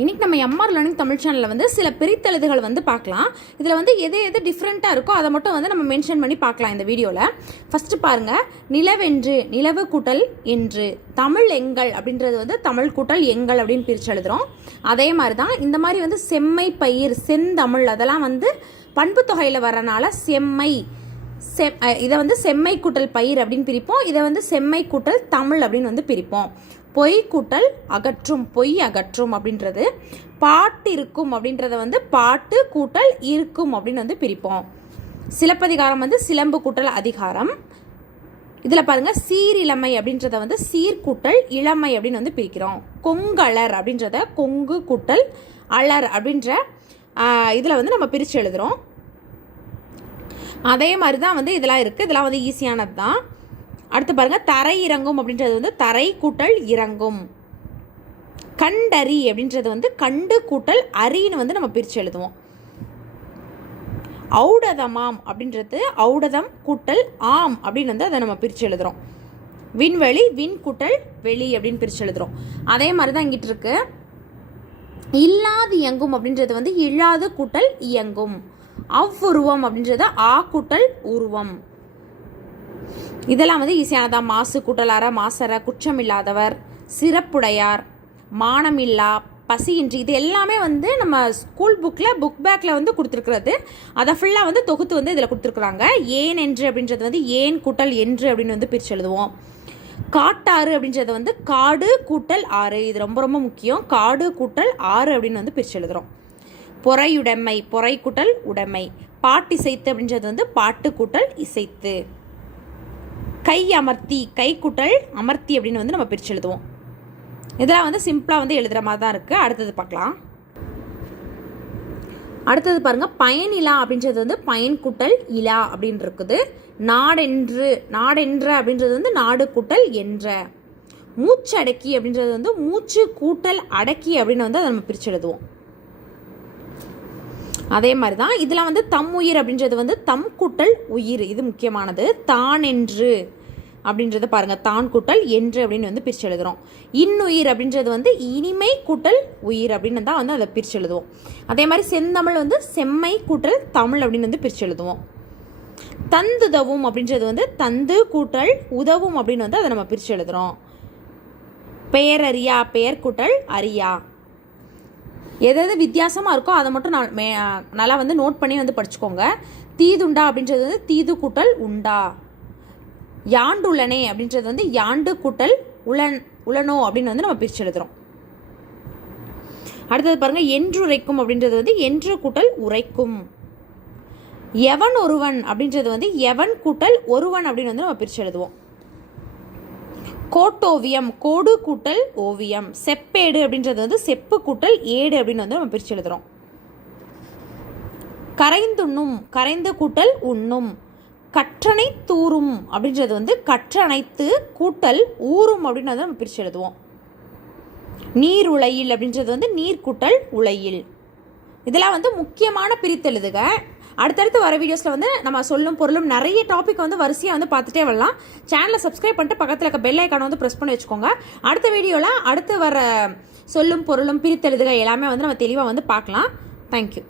இன்றைக்கி நம்ம MR learning Tamil சேனலில் வந்து சில பிரித்தெழுதுகள் வந்து பார்க்கலாம். இதில் வந்து எது டிஃப்ரெண்ட்டாக இருக்கோ அதை மட்டும் வந்து நம்ம மென்ஷன் பண்ணி பார்க்கலாம் இந்த வீடியோவில். ஃபஸ்ட்டு பாருங்கள், நிலவென்று, நிலவு கூட்டல் என்று, தமிழ் எங்கள் அப்படின்றது வந்து தமிழ் கூட்டல் எங்கள் அப்படின்னு பிரித்து எழுதுகிறோம். அதே மாதிரி தான் இந்த மாதிரி வந்து செம்மை பயிர், செந்தமிழ் அதெல்லாம் வந்து பண்பு தொகையில் வரனால செம்மை இதை வந்து செம்மை கூட்டல் பயிர் அப்படின்னு பிரிப்போம். இதை வந்து செம்மை கூட்டல் தமிழ் அப்படின்னு வந்து பிரிப்போம். பொய் கூட்டல் அகற்றும், பொய் அகற்றும் அப்படின்றது. பாட்டு இருக்கும் அப்படின்றத வந்து பாட்டு கூட்டல் இருக்கும் அப்படின்னு வந்து பிரிப்போம். சிலப்பதிகாரம் வந்து சிலம்பு கூட்டல் அதிகாரம். இதில் பாருங்கள், சீரிழமை அப்படின்றத வந்து சீர்கூட்டல் இளமை அப்படின்னு வந்து பிரிக்கிறோம். கொங்கலர் அப்படின்றத கொங்கு கூட்டல் அலர் அப்படின்ற இதில் வந்து நம்ம பிரித்து எழுதுகிறோம். அதே மாதிரி தான் வந்து இதெல்லாம் இருக்குது. இதெல்லாம் வந்து ஈஸியானது தான். அடுத்து பாருங்கள், தரை இறங்கும் அப்படின்றது வந்து தரை கூட்டல் இறங்கும். கண்டறி அப்படின்றது வந்து கண்டு கூட்டல் அரின்னு வந்து நம்ம பிரித்து எழுதுவோம். ஔடதமாம் அப்படின்றது ஔடதம் கூட்டல் ஆம் அப்படின்னு வந்து அதை நம்ம பிரித்து எழுதுகிறோம். விண்வெளி, விண் கூட்டல் வெளி அப்படின்னு பிரித்து எழுதுகிறோம். அதே மாதிரி தான் இங்கிட்டு இருக்கு. இல்லாது இயங்கும் அப்படின்றது வந்து இல்லாது கூட்டல் இயங்கும். அவ்வுருவம் அப்படின்றது ஆ கூட்டல் உருவம். இதெல்லாம் வந்து ஈஸியானதான். மாசு கூட்டல் அற, மாசற, குற்றமில்லாதவர், சிறப்புடையார், மானமில்லா, பசியின்றி, இது எல்லாமே வந்து நம்ம ஸ்கூல் புக் பேக்கில் வந்து கொடுத்துருக்குறது. அதை ஃபுல்லாக வந்து தொகுத்து வந்து இதில் கொடுத்துருக்குறாங்க. ஏன் என்று அப்படின்றது வந்து ஏன் கூட்டல் என்று அப்படின்னு வந்து பிரித்து எழுதுவோம். காட்டாறு அப்படின்றது வந்து காடு கூட்டல் ஆறு. இது ரொம்ப ரொம்ப முக்கியம். காடு கூட்டல் ஆறு அப்படின்னு வந்து பிரித்து எழுதுகிறோம். பொறையுடைமை, பொறை கூட்டல் உடைமை. பாட்டிசைத்து அப்படின்றது வந்து பாட்டு கூட்டல் இசைத்து. கை அமர்த்தி, கை கூட்டல் அமர்த்தி அப்படின்னு வந்து நம்ம பிரித்து எழுதுவோம். இதெல்லாம் வந்து சிம்பிளாக வந்து எழுதுகிற மாதிரி தான் இருக்குது. அடுத்தது பார்க்கலாம். அடுத்தது பாருங்கள், பயனிலா அப்படின்றது வந்து பயன் கூட்டல் இலா அப்படின்னு இருக்குது. நாடென்று, நாடென்ற அப்படின்றது வந்து நாடு கூட்டல் என்ற. மூச்சு அடக்கி அப்படின்றது வந்து மூச்சு கூட்டல் அடக்கி அப்படின்னு வந்து அதை நம்ம பிரித்து எழுதுவோம். அதே மாதிரி தான் இதில் வந்து தம் உயிர் அப்படின்றது வந்து தம் கூட்டல் உயிர். இது முக்கியமானது. தான் என்று அப்படின்றத பாருங்கள், தான் கூட்டல் என்று அப்படின்னு வந்து பிரித்து எழுதுகிறோம். இன்னுயிர் அப்படின்றது வந்து இனிமை கூட்டல் உயிர் அப்படின்னு தான் வந்து அதை பிரித்து எழுதுவோம். அதே மாதிரி செந்தமிழ் வந்து செம்மை கூட்டல் தமிழ் அப்படின்னு வந்து பிரித்து எழுதுவோம். தந்துதவும் அப்படின்றது வந்து தந்து கூட்டல் உதவும் அப்படின்னு வந்து அதை நம்ம பிரித்து எழுதுகிறோம். பெயரறியா, பெயர் கூட்டல் அறியா. எது வித்தியாசமாக இருக்கோ அதை மட்டும் நல்லா வந்து நோட் பண்ணி வந்து படிச்சுக்கோங்க. தீதுண்டா அப்படின்றது வந்து தீது கூட்டல் உண்டா. யாண்டுள்ளனே அப்படின்றது வந்து யாண்டு கூட்டல் உளனோ அப்படின்னு வந்து நம்ம பிரித்து எழுதுகிறோம். அடுத்தது பாருங்கள், என்றுரைக்கும் அப்படின்றது வந்து என்று கூட்டல் உரைக்கும். எவன் ஒருவன் அப்படின்றது வந்து எவன் கூட்டல் ஒருவன் அப்படின்னு வந்து நம்ம பிரித்து எழுதுவோம். கோட்டோவியம், கோடு கூட்டல் ஓவியம். செப்பேடு அப்படின்றது வந்து செப்பு கூட்டல் ஏடு அப்படின்னு வந்து நம்ம பிரித்து எழுதுகிறோம். கரைந்துண்ணும், கரைந்து கூட்டல் உண்ணும். கற்றனை தூரும் அப்படின்றது வந்து கற்றனைத்து கூட்டல் ஊரும் அப்படின்னு வந்து நம்ம பிரித்து எழுதுவோம். நீர் உலையில் அப்படின்றது வந்து நீர் கூட்டல் உலையில். இதெல்லாம் வந்து முக்கியமான பிரித்தெழுதுக. அடுத்தடுத்து வர வீடியோஸில் வந்து நம்ம சொல்லும் பொருளும் நிறைய டாபிக் வந்து வரிசையாக வந்து பார்த்துட்டே வரலாம். சேனலை சப்ஸ்கிரைப் பண்ணிட்டு பக்கத்தில் இருக்க பெல் ஐக்கானை வந்து ப்ரெஸ் பண்ணி வச்சுக்கோங்க. அடுத்த வீடியோவில் அடுத்து வர சொல்லும் பொருளும் பிரித்தெழுதுக எல்லாமே வந்து நம்ம தெளிவாக வந்து பார்க்கலாம். தேங்க்யூ.